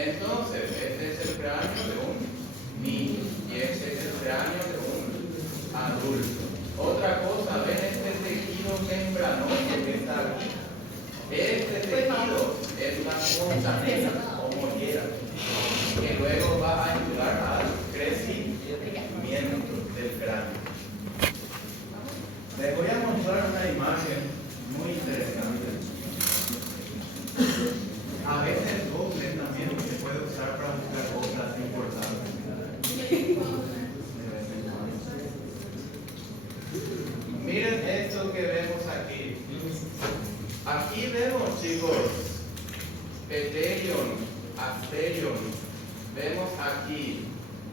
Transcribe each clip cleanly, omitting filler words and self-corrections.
Entonces, este es el cráneo de un niño y este es el cráneo de un adulto. Otra cosa, ven este tejido membranoso que está aquí. Este tejido es una fontanela o mollera que luego va a ayudar al crecimiento del cráneo. Les voy a mostrar una imagen muy interesante. A veces Google también se puede usar para buscar cosas importantes. Miren esto que vemos aquí. Aquí vemos, chicos, Petelion, Asterion. Vemos aquí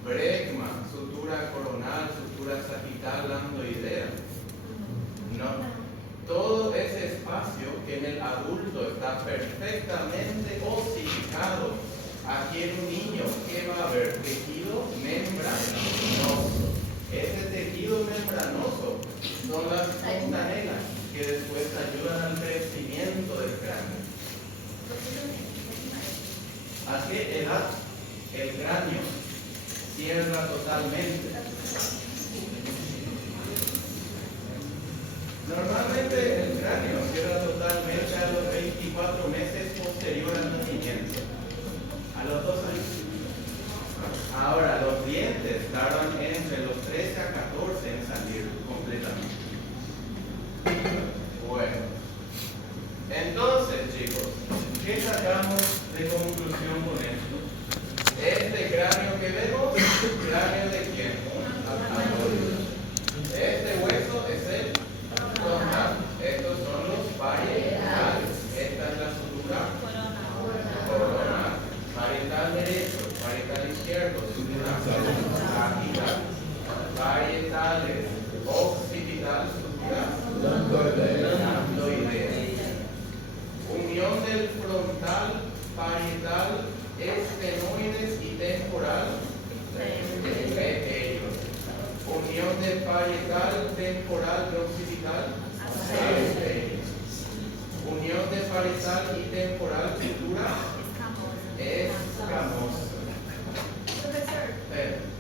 bregma, sutura coronal, sutura sagital, lambdoidea. No. Todo ese espacio que en el adulto está perfectamente osificado. Aquí en un niño, ¿qué va a haber? Tejido membranoso. Ese tejido membranoso son las fontanelas que después ayudan al crecimiento del cráneo. ¿A qué edad el cráneo cierra totalmente? Normalmente el cráneo cierra totalmente a los 24 meses posterior al nacimiento, a los 2 años. Ahora, los dientes tardan entre los 13 a 14 en salir completamente. Bueno, entonces, chicos, ¿qué sacamos de conclusión con esto? Este cráneo que vemos, ¿cráneo de quién? Adulto. Este hueso es el frontal. Estos son los parietales. Esta es la sutura coronal. Parietal derecho, parietal izquierdo, sutura sagital. Parietales, occipital, sutura lambdoidea. Unión del frontal, parietal, estenoides y temporal, petelios. Unión de parietal, temporal y occipital, estenios. Unión de parietal y temporal, sutura escamosa. Professor,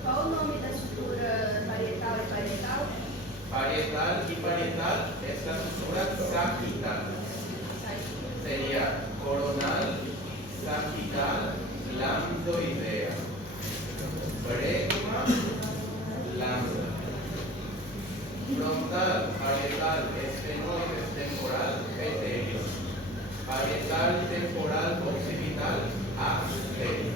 qual o nome da sutura parietal e parietal? Parietal y parietal es la sutura sagital. Sería coronal, sagital, lambdoidea. Bregma, lambda. Frontal, parietal, estenoides, temporal, petelio. Parietal, temporal, occipital, asterio.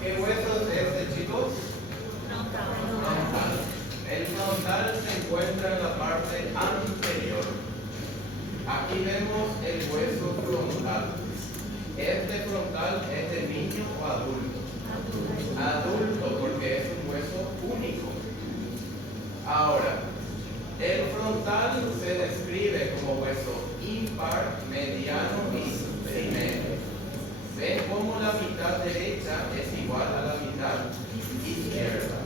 ¿Qué hueso es este, chicos? Frontal. El frontal se encuentra en la parte anterior. Aquí vemos el hueso frontal. Este frontal es de niño o adulto. Adulto, porque es un hueso único. Ahora, el frontal se describe como hueso impar, mediano y simétrico. ¿Ven cómo la mitad derecha es igual a la mitad izquierda?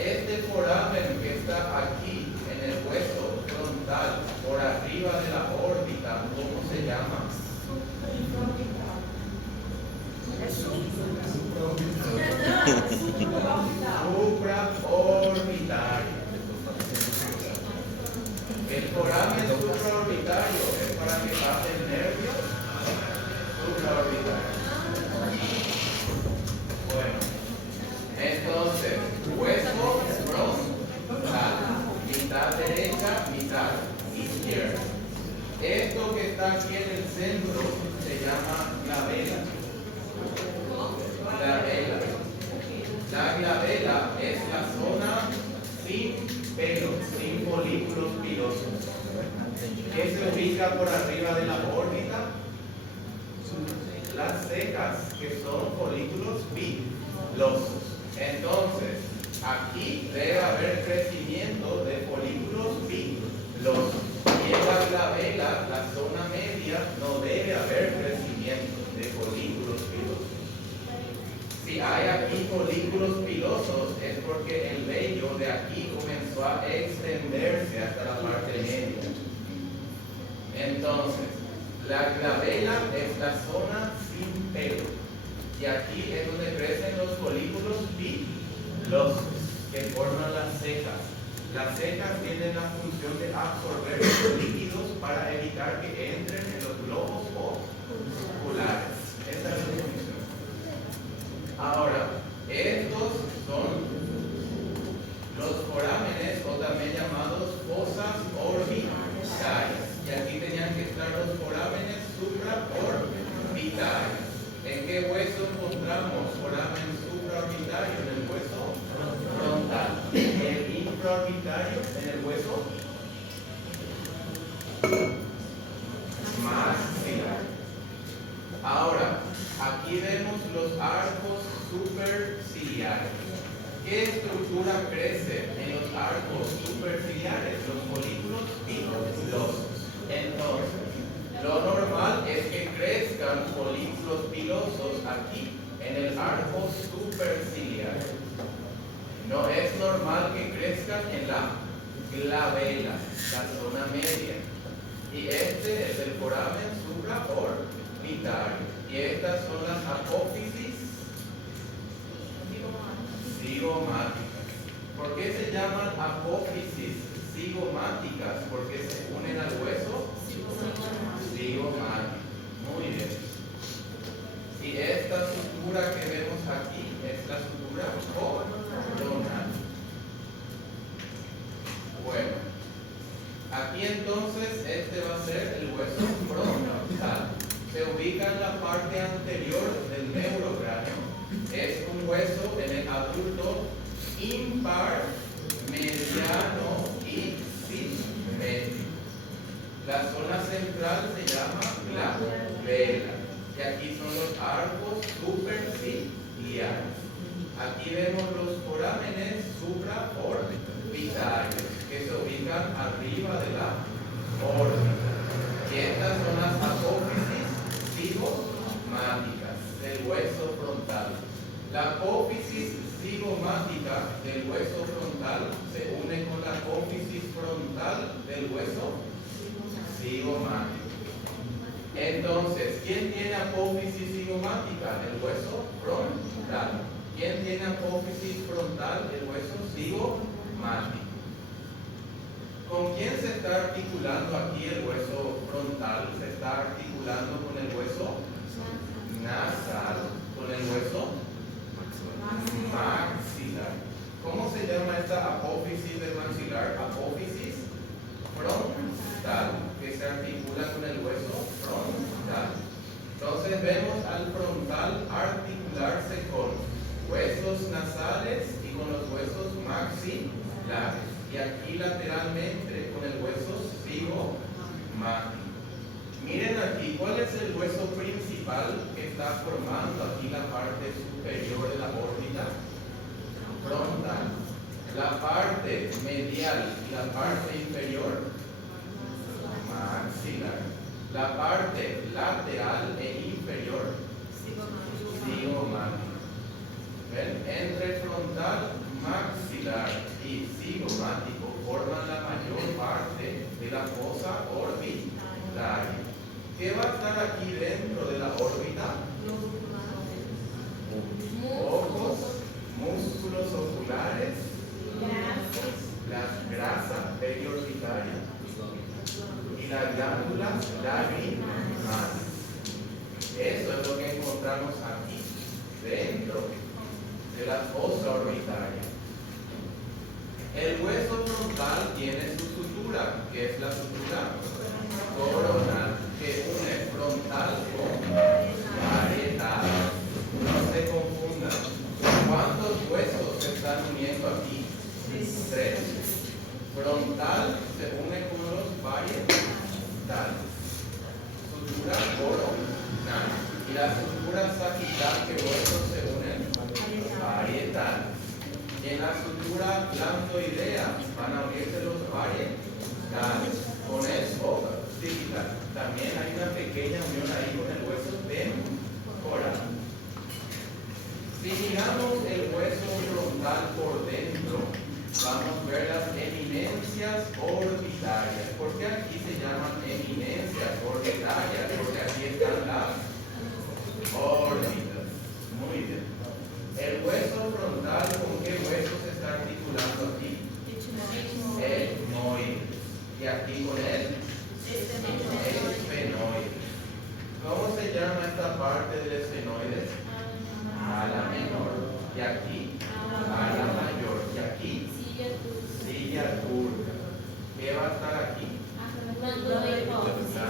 Este foramen que está aquí en el hueso frontal, por arriba de la órbita, ¿cómo se llama? Supraorbitario. El foramen supraorbitario es para que pase el nervio supraorbitario. Bueno, entonces, hueso frontal, mitad derecha, mitad izquierda. Esto que está aquí en el centro se llama glabela. Glabela. La glabela es la zona sin pelo, sin folículos pilosos, que se ubica por arriba de la órbita. Las cejas, que son folículos pilosos. Entonces, aquí debe haber crecimiento de folículos pilosos. Y en la glabela, la zona media, no debe haber crecimiento de folículos pilosos. Si Si hay aquí folículos pilosos, es porque el vello de aquí comenzó a extenderse hasta la parte media. Entonces, la glabela es la zona sin pelo. Y aquí es donde crecen los folículos pilosos que forman las cejas. Las cejas tienen la función de absorber los líquidos para evitar que entren en los globos oculares. Esa es la función. Ahora, estos son los forámenes, o también llamados fosas orbitarias. Y aquí tenían que estar los forámenes supraorbitarios. ¿En qué hueso encontramos foramen supraorbitario? En el hueso frontal. El infraorbitario en el hueso maxilar. Ahora, aquí vemos los arcos superciliares. ¿Qué estructura crece en los arcos superciliares? Los folículos pilosos. Entonces, lo normal es que crezcan folículos pilosos aquí, en el arco superciliar. No es normal que crezcan en la glabela, la zona media. Y este es el foramen supraorbitario. Y estas son las apófisis zigomáticas. ¿Por qué se llaman apófisis zigomáticas? Porque se unen al hueso zigomático. Muy bien. Y esta sutura que vemos aquí es la sutura coronal. Bueno, aquí entonces este va a ser el hueso frontal. Se ubica en la parte anterior del neurocráneo. Es un hueso en el adulto impar, mediano y simétrico. La zona central se llama glabela. Y aquí son los arcos superciliares. Aquí vemos los forámenes supraorbitarios que se ubican arriba de la órbita. Y estas son las apófisis zigomáticas del hueso frontal. La apófisis zigomática del hueso frontal se une con la apófisis frontal del hueso zigomático. Entonces, ¿quién tiene apófisis zigomática? El hueso frontal. ¿Quién tiene apófisis frontal? El hueso zigomático. ¿Con quién se está articulando aquí el hueso frontal? Se está articulando con el hueso nasal, con el hueso maxilar. ¿Cómo se llama esta apófisis del maxilar? Apófisis frontal, que se articula con el hueso frontal. Entonces vemos al frontal articularse con huesos nasales y con los huesos maxilares. Y aquí lateralmente con el hueso zigomático. Miren aquí, ¿cuál es el hueso principal que está formando aquí la parte superior de la órbita? Frontal. La parte medial y la parte inferior, maxilar. La parte lateral e inferior, zigomática. ¿Ven? Entre frontal, maxilar y zigomático forman la mayor parte de la fosa orbitaria. ¿Qué va a estar aquí dentro de la órbita? Ojos, músculos oculares, las grasas periorbitarias y las glándulas lagrimales. Eso es lo que encontramos aquí dentro de la fosa orbitaria. El hueso frontal tiene su sutura, que es la sutura coronal, que une frontal con parietal. No se confundan. ¿Cuántos huesos se están uniendo aquí? 3. Frontal se une con los parietales. Sutura coronal. Y la sutura sagital, que huesos se unen? Parietales. Y en la sutura lambdoidea van a unirse los parietales. Con eso, también hay una pequeña unión ahí con el hueso temporal. Si miramos el hueso frontal por dentro, vamos a ver las eminencias orbitarias. ¿Por qué aquí se llaman eminencias orbitarias? Porque aquí están las órbitas. Muy bien. El hueso frontal, ¿con qué hueso se está articulando aquí? Etmoides. Y aquí con él, esfenoides. ¿Cómo se llama esta parte del esfenoides? Ala menor. Y aquí, ala mayor. Y aquí, silla curva. ¿Qué va a estar aquí? Glándula hipófise.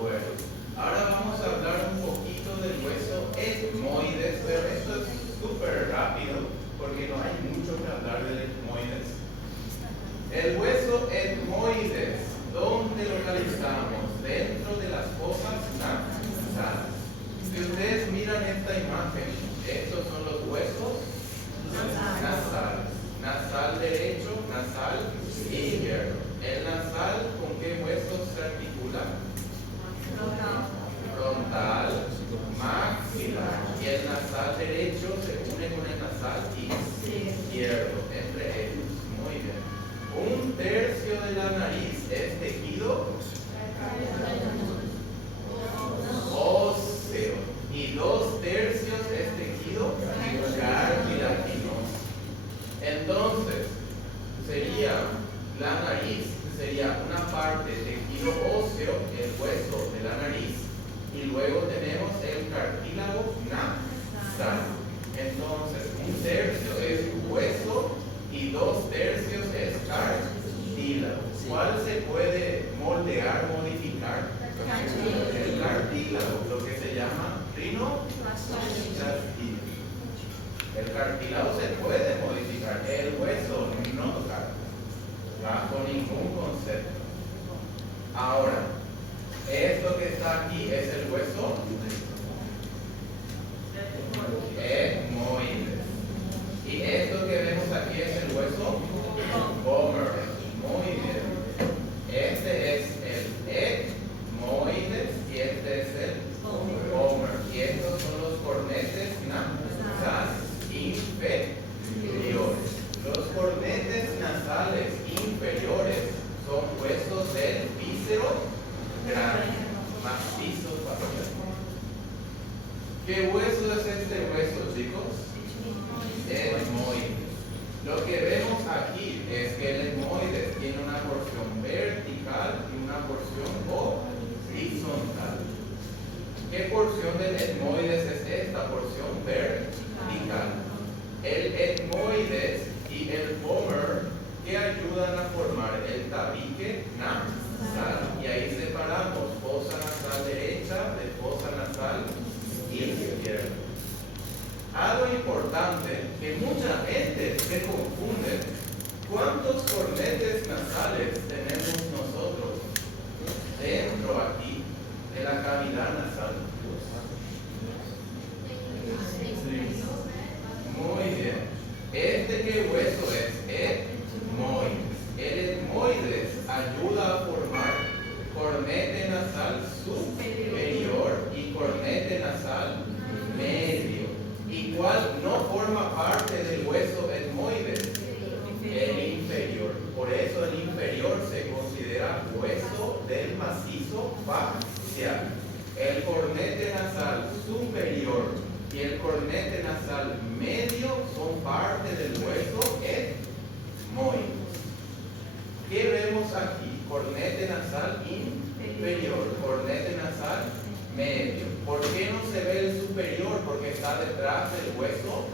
Bueno, ahora vamos a hablar un poquito del hueso etmoides, pero esto es súper rápido porque no hay mucho que hablar del etmoides. El hueso etmoides, ¿dónde localizamos? Dentro de las fosas nasales. Si ustedes miran esta imagen, estos son los huesos nasales. Nasal derecho, nasal izquierdo. El nasal, ¿con qué huesos se articula? Frontal, maxilar. Y el nasal derecho se une con el nasal izquierdo, entre ellos. Muy bien. 1/3 de la nariz es tejido óseo y 2/3 es tejido cartilaginoso. Entonces, sería la nariz, sería una parte tejido óseo, el hueso de la nariz, y luego tenemos el cartílago nasal. Entonces, 1/3 es hueso y 2/3 es cartílago. ¿Cuál se puede moldear, modificar? El cartílago, lo que se llama rinoplastia. El cartílago se puede modificar, el hueso no, bajo ningún concepto. Ahora, esto que está aquí es el hueso etmoides. Y esto que vemos aquí es el hueso vomer. Muy bien. Este es el etmoides y este es el vomer. Y estos son los cornetes nasales inferiores. Los cornetes nasales inferiores son huesos del víscero grande, macizo facial. ¿Qué hueso es este hueso, chicos? Etmoides. Lo que vemos aquí es que el etmoides tiene una porción vertical y una porción horizontal. ¿Qué porción del etmoides es esta porción vertical? El etmoides y el vomer que ayudan a formar el tabique nasal. Y ahí separamos fosa nasal derecha de fosa nasal izquierda. Algo importante que mucha gente se confunde: ¿cuántos cornetes nasales tenemos nosotros dentro aquí de la cavidad nasal? Muy bien. ¿Qué hueso es? Etmoides. El etmoides ayuda a formar cornete nasal superior y cornete nasal medio. ¿Y cuál no forma parte del hueso etmoides? El inferior. Por eso el inferior se considera hueso del macizo facial. El cornete nasal superior y el cornete nasal medio son parte del hueso etmoides. ¿Qué vemos aquí? Cornete nasal inferior, cornete nasal medio. ¿Por qué no se ve el superior? Porque está detrás del hueso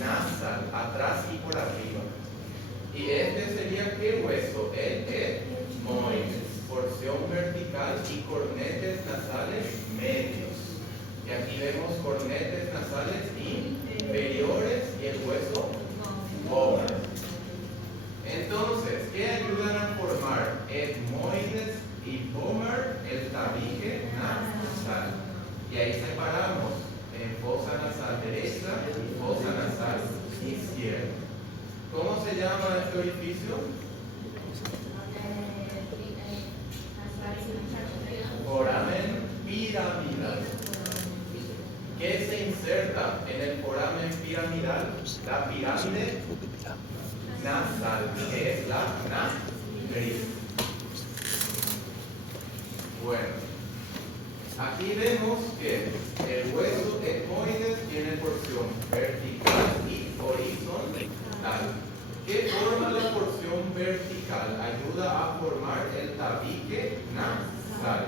nasal, atrás y por arriba. ¿Y este sería qué hueso? El etmoides, porción vertical y cornetes nasales medios. Y aquí vemos cornetes nasales inferiores y el hueso vomer. Entonces, ¿qué ayudan a formar etmoides y vomer? El tabique nasal. Y ahí separamos en fosa nasal derecha y fosa nasal izquierda. ¿Cómo se llama este orificio? Foramen piramidal. ¿Qué inserta en el foramen piramidal la pirámide nasal, que es la nariz. Bueno, aquí vemos que el hueso etmoides tiene porción vertical y horizontal. ¿Qué forma la porción vertical? Ayuda a formar el tabique nasal.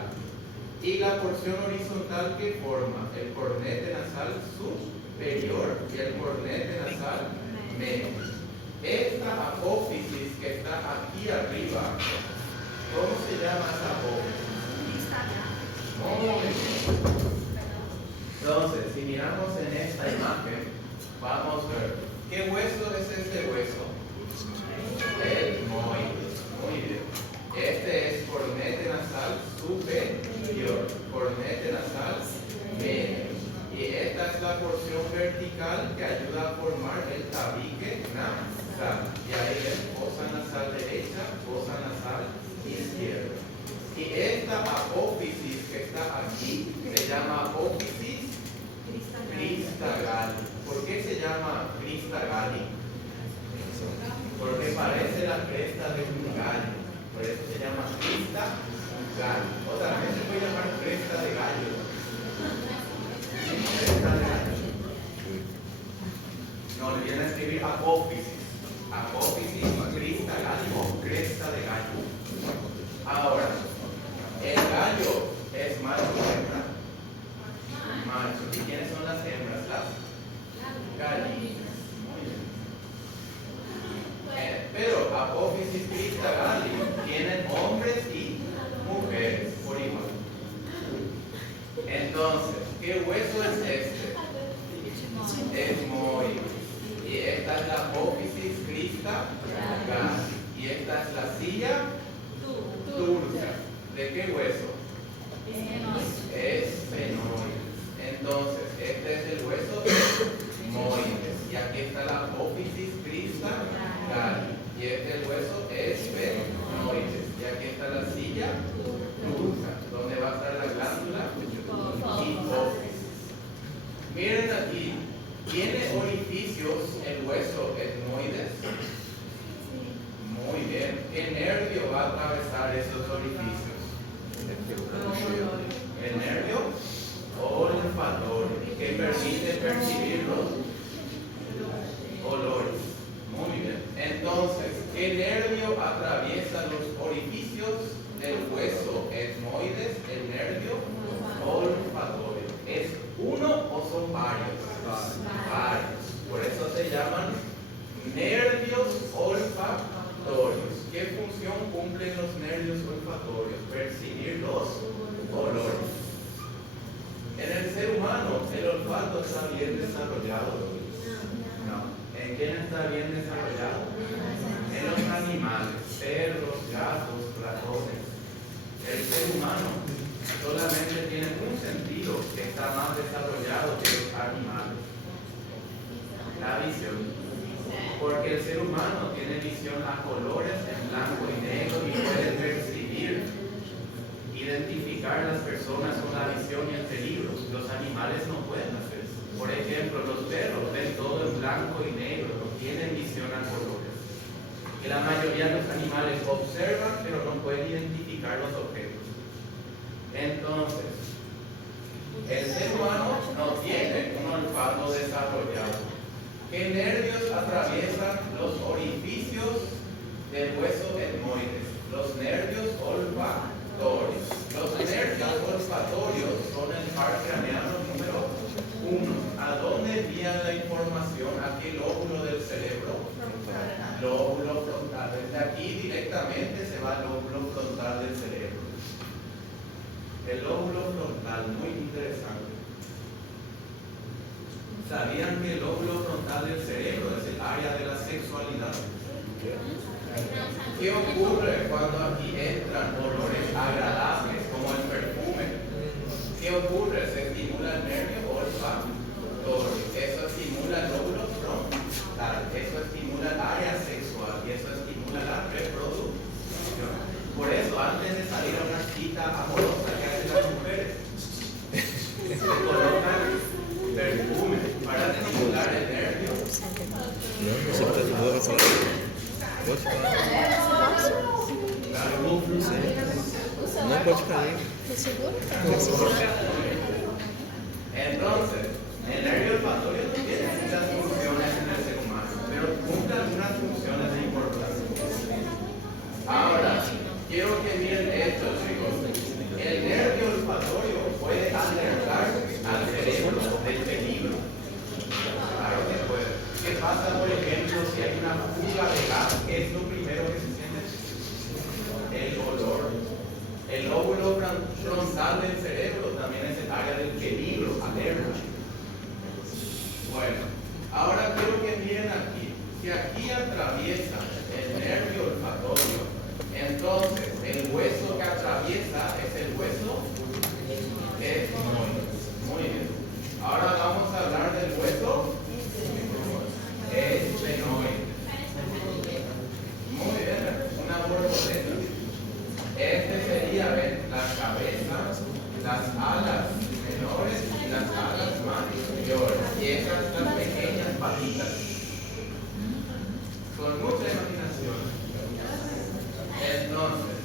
Y la porción horizontal que forma el cornete nasal superior y el cornete nasal medio. Esta apófisis que está aquí arriba, ¿cómo se llama esa apófisis? Entonces, si miramos en esta imagen, vamos a ver, ¿qué hueso es este hueso? Etmoides. Muy bien. Este es cornete nasal superior, cornete nasal medio. Y esta es la porción vertical que ayuda a formar el tabique nasal. Y ahí es fosa nasal derecha, fosa nasal izquierda. Y esta apófisis que está aquí se llama apófisis crista galli. ¿Por qué se llama crista galli? Porque parece la cresta de un gallo. Por eso se llama crista galli. Otra vez se puede llamar cresta de gallo. Cresta de gallo. No, le vienen a escribir apófisis. Apófisis, crista galli o cresta de gallo. Ahora, el gallo es macho o hembra. Macho. ¿Y quiénes son las hembras? Las gallinas. Muy bien. Pero apófisis crista galli tienen hombres y mujeres por igual. Entonces, ¿qué hueso es este? Etmoides. Y esta es la apófisis crista galli. Y esta es la silla turca. ¿De qué hueso? Esfenoides. Entonces, este es el hueso etmoides. Y aquí está la apófisis crista galli. Y este es el hueso esfenoides. Y aquí está la silla turca, donde va a estar la glándula hipófisis. Miren aquí, ¿tiene orificios el hueso etmoides? Muy bien. ¿Qué nervio va a atravesar esos orificios? El nervio olfatorio, que permite percibir los olores. Muy bien. Entonces, ¿qué nervio atraviesa los orificios del hueso etmoides? El nervio olfatorio. ¿Es uno o son varios? Varios. Por eso se llaman nervios olfatorios. ¿Qué función cumplen los nervios olfatorios? Percibir los olores. En el ser humano, ¿el olfato está bien desarrollado? No. ¿En quién está bien desarrollado? En los animales, perros, gatos, ratones. El ser humano solamente tiene un sentido que está más desarrollado que los animales: la visión. Porque el ser humano tiene visión a colores en blanco y negro y puede percibir, identificar las personas con la visión y el peligro. Los animales no pueden hacer eso. Por ejemplo, los perros ven todo en blanco y negro, no tienen visión a colores. Y la mayoría de los animales observan, pero no pueden identificar los objetos. Entonces, el ser humano no tiene un olfato desarrollado. ¿Qué nervios atraviesan los orificios del hueso etmoides? Los nervios olfatorios. Los nervios olfatorios son el par craneano número 1. ¿A dónde envían la información? ¿A qué lóbulo del cerebro? Lóbulo frontal. Desde aquí directamente se va al lóbulo frontal del cerebro. El lóbulo frontal, muy interesante. ¿Sabían que el lóbulo frontal del cerebro es el área de la sexualidad? ¿Qué ocurre cuando aquí entran olores agradables como el perfume? ¿Qué ocurre? Se estimula el nervio olfatorio. Eso estimula el lóbulo frontal. Eso estimula el área sexual y eso estimula la reproducción. Por eso, antes de salir a una cita amorosa, ¿qué hacen las mujeres? Se colocan perfume Não, você precisa falar. Pode falar. Não sei. Não pode cair. ¿Estás seguro? Entonces, el nervio olfatorio no tiene muchas funciones en el ser humano, pero cumple algunas funciones de importancia. Ahora, quiero que miren esto, chicos. El nervio olfatorio puede alertar al cerebro del peligro. Claro que puede. ¿Qué pasa, por ejemplo, si hay una fuga de gas? ¿Qué es lo primero que se siente? El olor. El lóbulo frontal del cerebro también es el área del peligro, alerta. Bueno, ahora quiero que miren aquí. Si aquí atraviesa el nervio olfatorio, entonces el hueso que atraviesa es el hueso esfenoide. Muy bien. Ahora vamos a hablar del hueso esfenoide. Muy bien, una borboleta. Este sería, ven, la cabeza, las alas menores y las alas mayores. Y estas las pequeñas patitas. Con mucha imaginación. Entonces,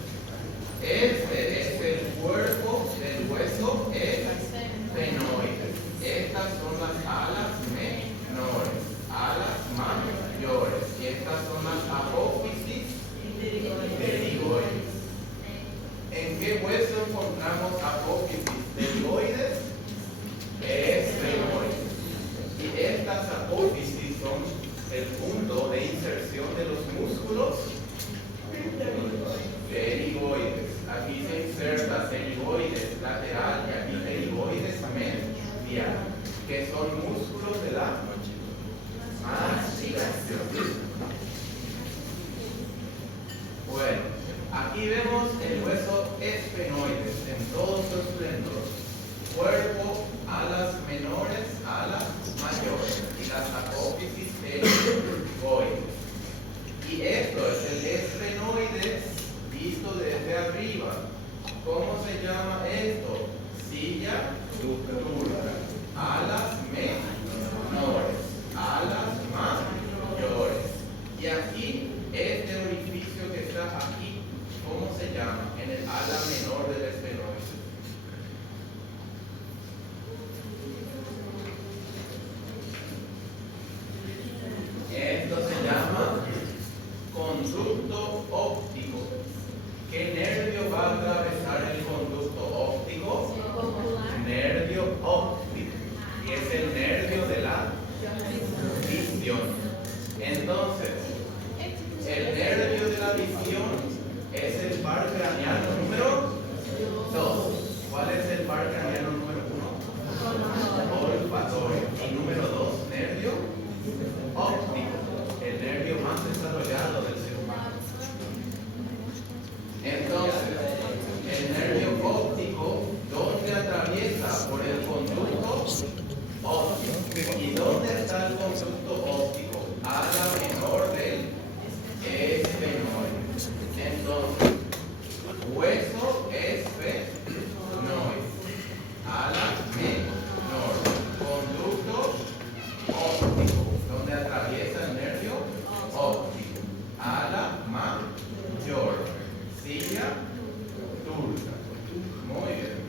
este es el cuerpo del hueso esfenoide. Estas son las alas menores, alas mayores. Y estas son las apófisis pterigoides. ¿En qué hueso encontramos apófisis pterigoides? Esfenoides. Y estas apófisis son el punto de inserción de los músculos pterigoides. Aquí se inserta pterigoides lateral y aquí pterigoides medial, que son músculos de la masticación. Bueno, aquí vemos el hueso esfenoide en todo su esplendor. Cuerpo, alas menores, alas mayores y las apófisis pterigoides. Y esto es el esfenoide visto desde arriba. ¿Cómo se llama esto? Silla turca. Alas menores, alas mayores. Y aquí, este orificio que está aquí, ¿cómo se llama? En el ala menor del esfenoide. Esto se llama conducto óptico. ¿Qué nervio va a atravesar el conducto óptico? Nervio óptico, que es el nervio de la visión. Entonces, el nervio de la visión es el par craneano número 2. ¿Cuál es el par craneano número 1? Olfatorio. Y número 2, nervio óptico, el nervio más desarrollado del ser humano. Entonces, el nervio óptico, ¿dónde atraviesa? Por el conducto óptico. ¿Y dónde está el conducto óptico? Ala menor del esfenoide. Entonces, hueso esfenoide, ala menor, conducto óptico, donde atraviesa el nervio óptico, ala mayor, silla turca. Muy bien.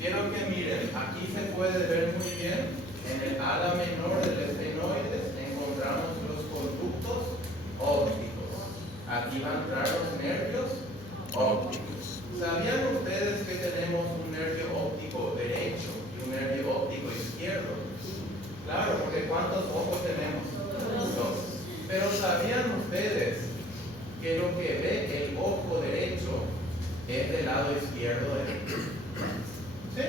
Quiero que miren, aquí se puede ver muy bien, en el ala menor del esfenoide encontramos los conductos ópticos. Aquí van a entrar los nervios ópticos. ¿Sabían ustedes que tenemos un nervio óptico derecho y un nervio óptico izquierdo? Claro, porque ¿cuántos ojos tenemos? 2. Pero ¿sabían ustedes que lo que ve el ojo derecho es del lado izquierdo del ¿sí?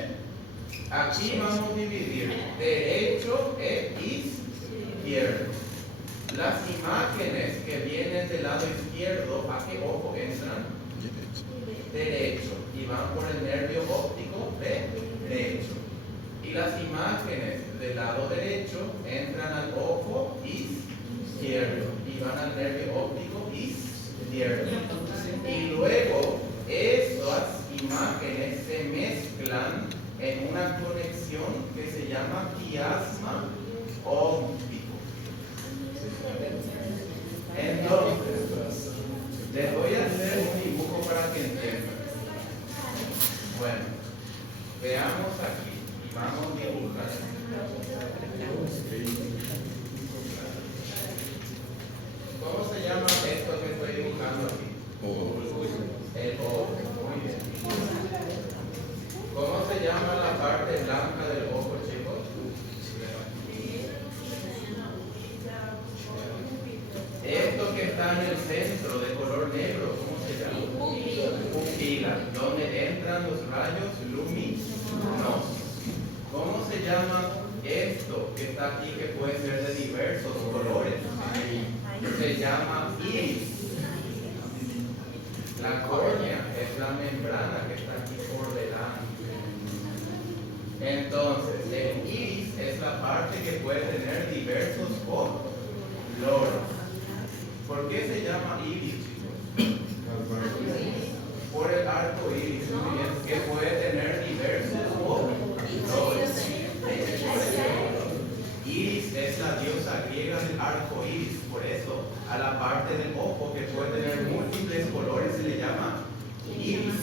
Aquí vamos a dividir derecho e izquierdo. Las imágenes que vienen del lado izquierdo, ¿a qué ojo entran? Derecho. Y van por el nervio óptico derecho. Y las imágenes del lado derecho entran al ojo izquierdo. Y van al nervio óptico izquierdo. Y luego esas imágenes se Veamos aquí y vamos a dibujar. ¿Cómo se llama esto que estoy dibujando aquí? El ojo. Muy bien. ¿Cómo se llama la parte blanca del ojo, chicos? Esto que está en el centro de color negro, ¿cómo se llama? Pupila, donde entran los rayos luminosos. ¿Cómo se llama esto que está aquí, que puede ser de diversos colores? Se llama iris. La córnea es la membrana que está aquí por delante. Entonces, el iris es la parte que puede tener diversos colores. ¿Por qué se llama iris, chicos? Por el arco iris, muy bien, que puede tener diversos colores. Iris es la diosa griega del arco iris, por eso a la parte del ojo que puede tener múltiples colores se le llama iris.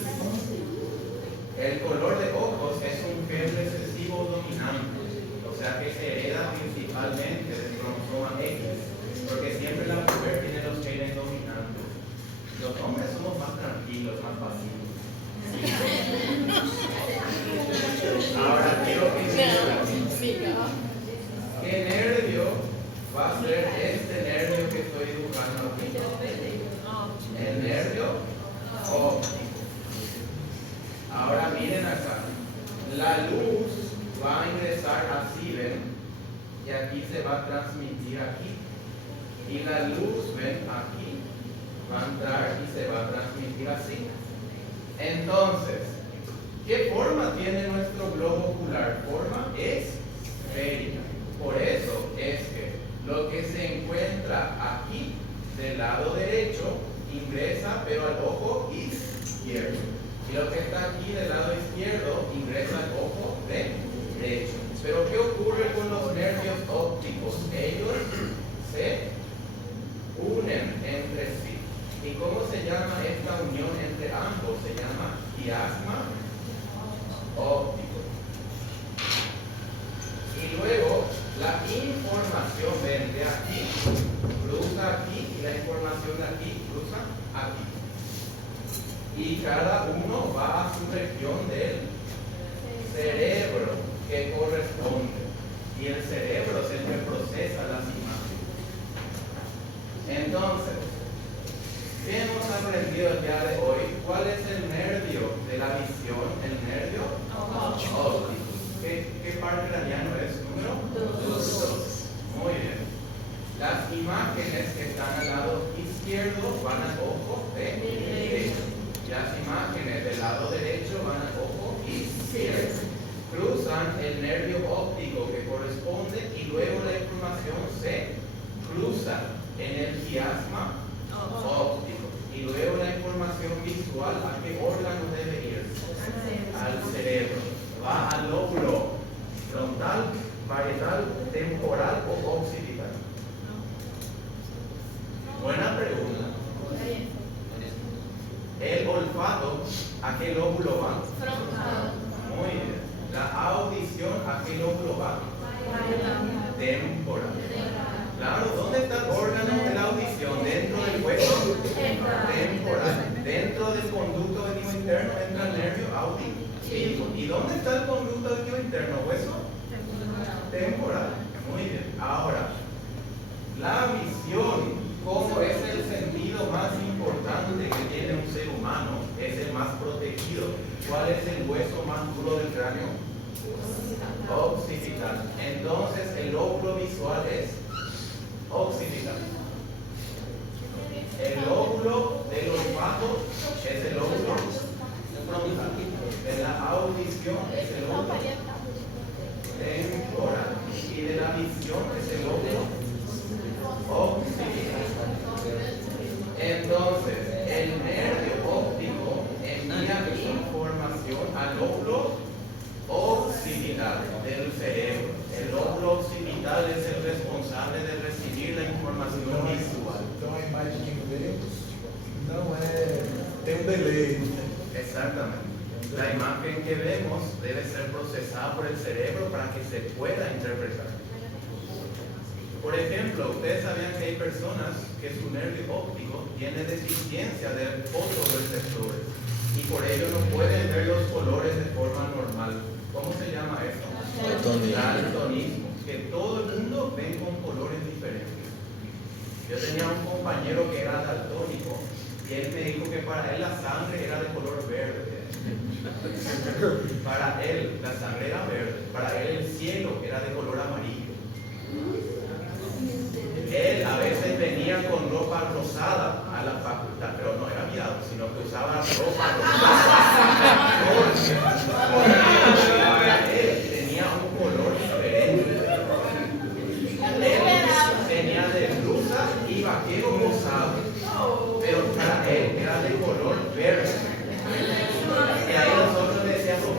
El color de ojos es un gen recesivo dominante, o sea que se hereda principalmente del cromosoma X, porque siempre la mujer tiene los genes dominantes. Los hombres somos más tranquilos, más pasivos. Ahora quiero que digan ¿qué nervio va a ser este nervio que estoy dibujando aquí? El nervio óptico. Ahora miren acá. La luz va a ingresar así, ven, y aquí se va a transmitir aquí. Y la luz, ven, aquí, va a entrar y se va a transmitir así. Entonces, ¿qué forma tiene nuestro globo ocular? Forma esférica. Por eso es que lo que se encuentra aquí del lado derecho ingresa pero al ojo izquierdo. Y lo que está aquí del lado izquierdo ingresa al ojo derecho. Pero ¿qué ocurre con los nervios ópticos? Ellos se unen entre sí. ¿Y cómo se llama esta unión entre ambos? Se llama quiasma óptico. Y luego la información ven de aquí, cruza aquí, y la información de aquí cruza aquí. Y cada uno va a su región del cerebro que corresponde. Y el cerebro es el que procesa las imágenes. Entonces, ¿qué hemos aprendido el día de hoy? ¿Cuál es el nervio de la visión? El nervio óptico. ¿Qué par craniano es? ¿Número? 2. Muy bien. Las imágenes que están al lado izquierdo van al ojo derecho. Las imágenes del lado derecho van al ojo izquierdo. Cruzan el nervio óptico que corresponde y luego la información se cruza en el quiasma óptico. Y luego la información visual, ¿a qué órgano debe ir? Al cerebro. Va al lóbulo frontal, parietal, temporal o occipital. Buena pregunta. El olfato, ¿a qué lóbulo va? Frontal. Muy bien. La audición, ¿a qué lóbulo va? Temporal. Claro, ¿dónde está el órgano de la audición? ¿Dentro del hueso? Temporal. Dentro del conducto auditivo interno entra el nervio auditivo. ¿Y dónde está el conducto auditivo interno? ¿Hueso? Temporal. Muy bien. Ahora, la visión, como es el sentido más importante que tiene un ser humano, es el más protegido. ¿Cuál es el hueso más duro del cráneo? Occipital. Entonces, el lóbulo visual es occipital. El lóbulo del olfato es el lóbulo frontal. De la audición es el lóbulo temporal. Y de la visión es el lóbulo occipital. Entonces, el nervio óptico envía información al lóbulo occipital del cerebro. El lóbulo occipital es el responsable de recibir la información visual. Então a imagem que vemos não é. Tem um delay. Exactamente. La imagen que vemos debe ser procesada por el cerebro para que se pueda interpretar. Por ejemplo, ustedes sabían que hay personas que su nervio óptico tiene deficiencia de fotorreceptores y por ello no pueden ver los colores de forma normal. ¿Cómo se llama esto? Daltonismo. Que todo el mundo ve con colores diferentes. Yo tenía un compañero que era daltónico y él me dijo que para él la sangre era de color verde. Para él la sangre era verde, para él el cielo era de color amarillo. Él a veces venía con ropa rosada a la facultad, pero no era mirado, sino que usaba ropa rosada. Porque él tenía un color diferente. Él tenía de blusa y vaquero rosado, pero para él era de color verde. Y ahí nosotros decíamos,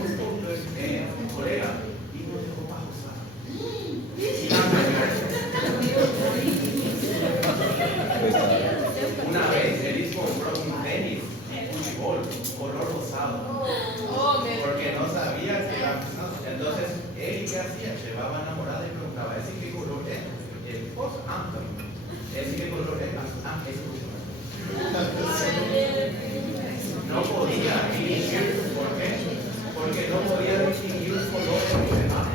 colega, vino de ropa rosada. Una vez él compró un tenis, un fútbol, color rosado, porque no sabía que era. Entonces, él ¿qué hacía? Llevaba enamorada y preguntaba, ¿ese qué color es? El esposo, ¿ese qué color es? Es no podía distinguir. ¿Por qué? Porque no podía distinguir los colores de los demás.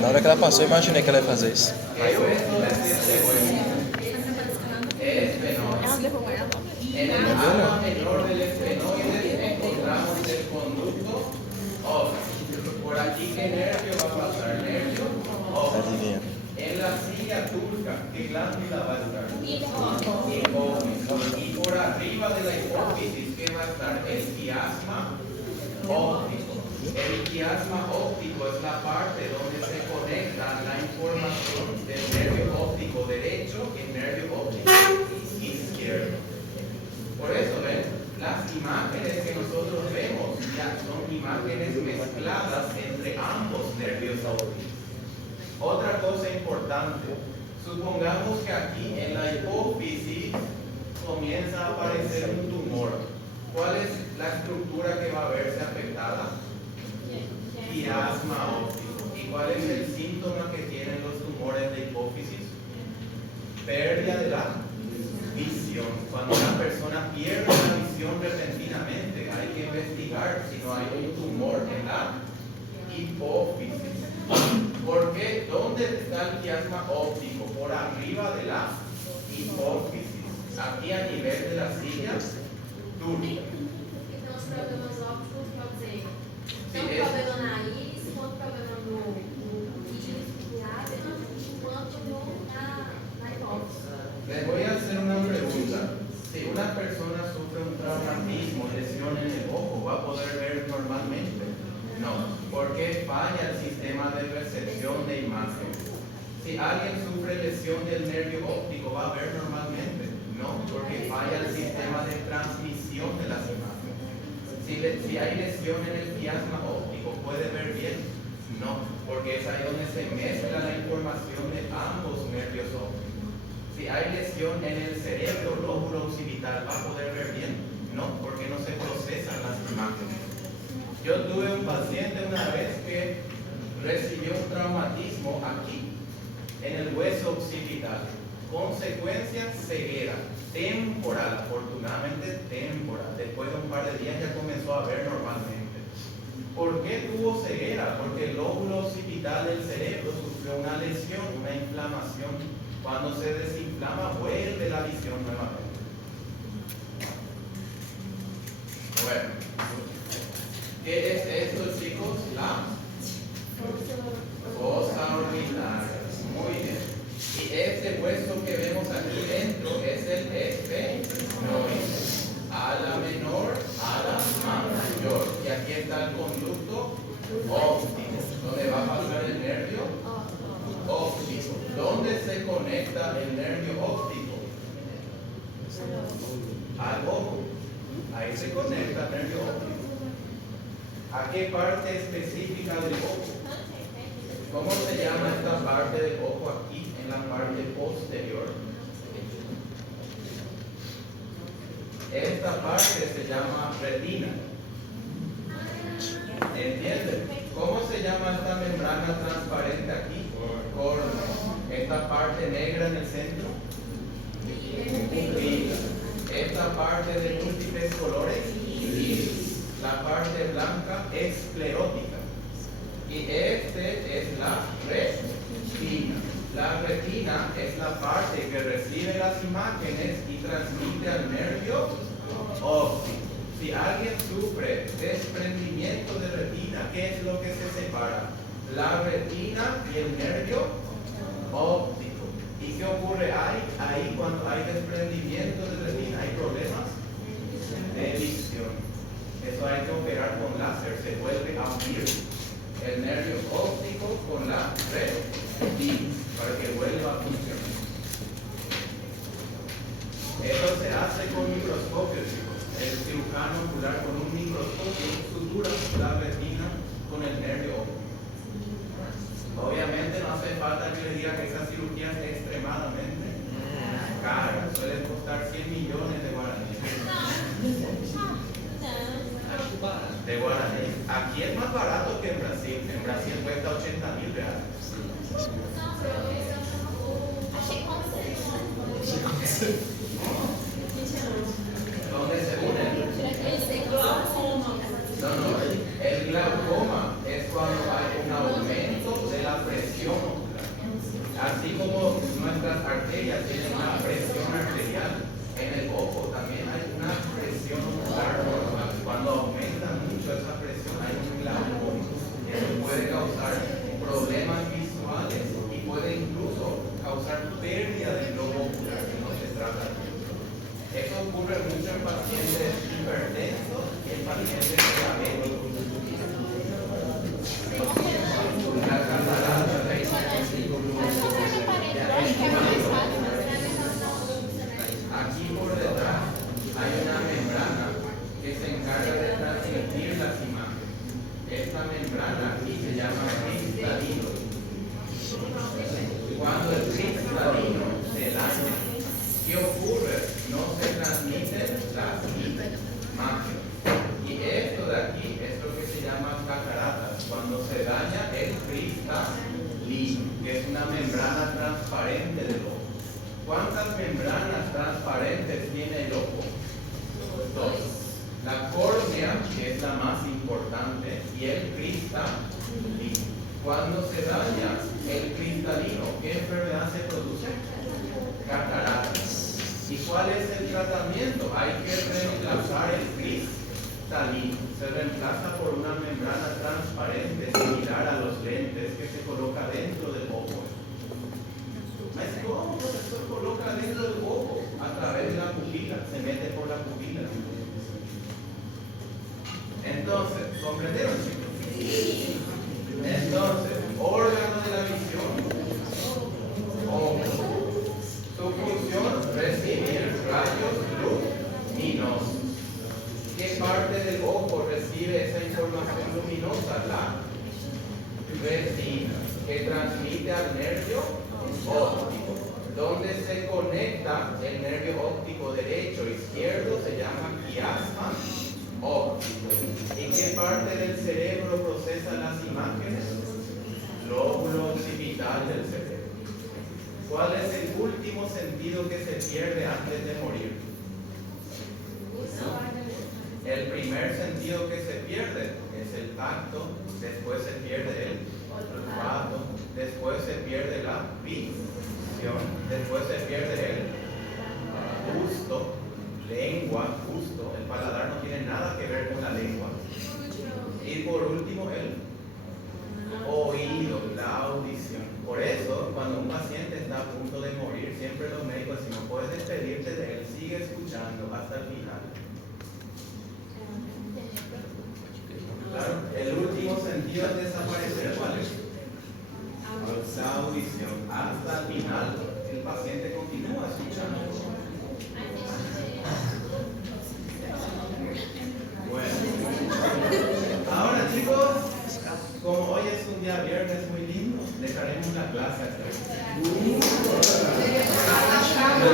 Na hora que ela passou, eu imaginei que ela ia fazer isso. En el ala menor del esfenoide encontramos el conducto óptico. Por aquí, ¿qué nervio va a pasar? Nervio óptico. En la silla turca, ¿qué glándula va a estar? Hipófisis. Y por arriba de la hipófisis, ¿qué va a estar? El quiasma óptico. El quiasma óptico es la parte donde se conecta la información del nervio óptico derecho y el nervio óptico izquierdo. Por eso, ven, las imágenes que nosotros vemos ya son imágenes mezcladas entre ambos nervios ópticos. Otra cosa importante, supongamos que aquí en la hipófisis comienza a aparecer un tumor. ¿Cuál es la estructura que va a verse afectada? Quiasma óptico. ¿Y cuál es el síntoma que tienen los tumores de hipófisis? Pérdida de la visión. Cuando una persona pierde la visión repentinamente, hay que investigar si no hay un tumor en la hipófisis. ¿Por qué? ¿Dónde está el quiasma óptico? Por arriba de la hipófisis. Aquí a nivel de la silla turca. Então, os problemas ópticos pode ser Sim, tanto problema na íris, quanto problema no íris quanto na hipófise. Les voy a hacer una pregunta. Si una persona sufre un traumatismo, lesión en el ojo, ¿va a poder ver normalmente? No, porque falla el sistema de percepción de imagen. Si alguien sufre lesión del nervio óptico, ¿va a ver normalmente? No, porque falla el sistema de transmisión de las imágenes. Si hay lesión en el quiasma óptico, ¿puede ver bien? No, porque es ahí donde se mezcla la información de ambos nervios ópticos. Si hay lesión en el cerebro, lóbulo occipital, ¿va a poder ver bien? No, porque no se procesan las imágenes. Yo tuve un paciente una vez que recibió un traumatismo aquí, en el hueso occipital. Consecuencia, ceguera temporal, afortunadamente temporal. Después de un par de días ya comenzó a ver normalmente. ¿Por qué tuvo ceguera? Porque el lóbulo occipital del cerebro sufrió una lesión, una inflamación. Cuando se desinflama, vuelve la visión nuevamente. Bueno, ¿qué es esto, chicos? La fosa orbital. Muy bien. Y este hueso que vemos aquí dentro es el esfenoide. Ala menor, ala mayor. Y aquí está el conducto óptico, donde va a pasar el nervio óptico. ¿Dónde se conecta el nervio óptico? Al ojo. Ahí se conecta el nervio óptico. ¿A qué parte específica del ojo? ¿Cómo se llama esta parte del ojo aquí en la parte posterior? Esta parte se llama retina. ¿Entienden? ¿Cómo se llama esta membrana transparente aquí? Córnea. Esta parte negra en el centro. Pupila. Esta parte de múltiples colores. Iris. La parte blanca esclerótica. Y este es la retina. La retina es la parte que recibe las imágenes y transmite al nervio óptico. Si alguien sufre desprendimiento de retina, ¿qué es lo que se separa? La retina y el nervio óptico. ¿Y qué ocurre ahí cuando hay desprendimiento de retina? ¿Hay problemas? De visión. Eso hay que operar con láser. Se vuelve a unir el nervio óptico con la retina para que vuelva a funcionar. Eso se hace con microscopio, chicos. El cirujano ocular con un microscopio sutura la retina con el nervio óptico. Obviamente no hace falta que le diga que esa cirugía es extremadamente cara. Suele costar 100 millones de guaraníes. De guaraníes. Aquí es más barato que en Brasil. En Brasil cuesta 80.000 reales. ¿Dónde se unen? No, el glaucoma es cuando hay un aumento de la presión ocular. Así como nuestras arterias tienen una presión arterial, en el ojo también hay una presión ocular normal. Cuando aumenta mucho esa presión hay un glaucoma. Eso puede causar problemas visuales y puede incluso causar pérdida del globo ocular si no se trata. Eso ocurre mucho en pacientes hipertensos y en pacientes diabéticos. La catarata, aquí por detrás hay una membrana que se encarga de transmitir las imágenes. Esta membrana aquí se llama cristalino. Cuando el cristalino se daña, ¿qué ocurre? No se transmiten las imágenes. Y esto de aquí es lo que se llama cataratas. Cuando se daña el cristalino, que es una membrana transparente del ojo. ¿Cuántas membranas transparentes tiene el ojo? Dos. La córnea, que es la más importante, y el cristalino. Cuando se daña el cristalino, ¿qué enfermedad se produce? Cataratas. ¿Y cuál es el tratamiento? Hay que reemplazar el cristalino. Se reemplaza por una membrana transparente similar a los lentes que se coloca dentro del ojo. ¿Cómo profesor coloca dentro del ojo? A través de la pupila, se mete por la pupila. Entonces, ¿comprendieron, chicos? Sí. Entonces, órgano de la visión. Ojo. Su función, recibir rayos luminosos. ¿Qué parte del ojo recibe esa información luminosa? La retina, que transmite al nervio óptico. Donde se conecta el nervio óptico derecho e izquierdo se llama quiasma óptico. ¿Y qué parte del cerebro procesa las imágenes? Lóbulo occipital del cerebro. ¿Cuál es el último sentido que se pierde antes de morir? El primer sentido que se pierde es el tacto, después se pierde el olfato, después se pierde la visión, después se pierde el gusto, lengua, gusto, el paladar no tiene nada que ver con la lengua. Y por último el oído, la audición. Por eso, cuando un paciente está a punto de morir, siempre los médicos dicen, no puedes despedirte de él, sigue escuchando hasta el final. Claro, el último sentido es desaparecer, ¿cuál es? La audición. Hasta el final, el paciente continúa escuchando. Bueno, ahora chicos, como hoy es un día viernes muy lindo, hacia atrás.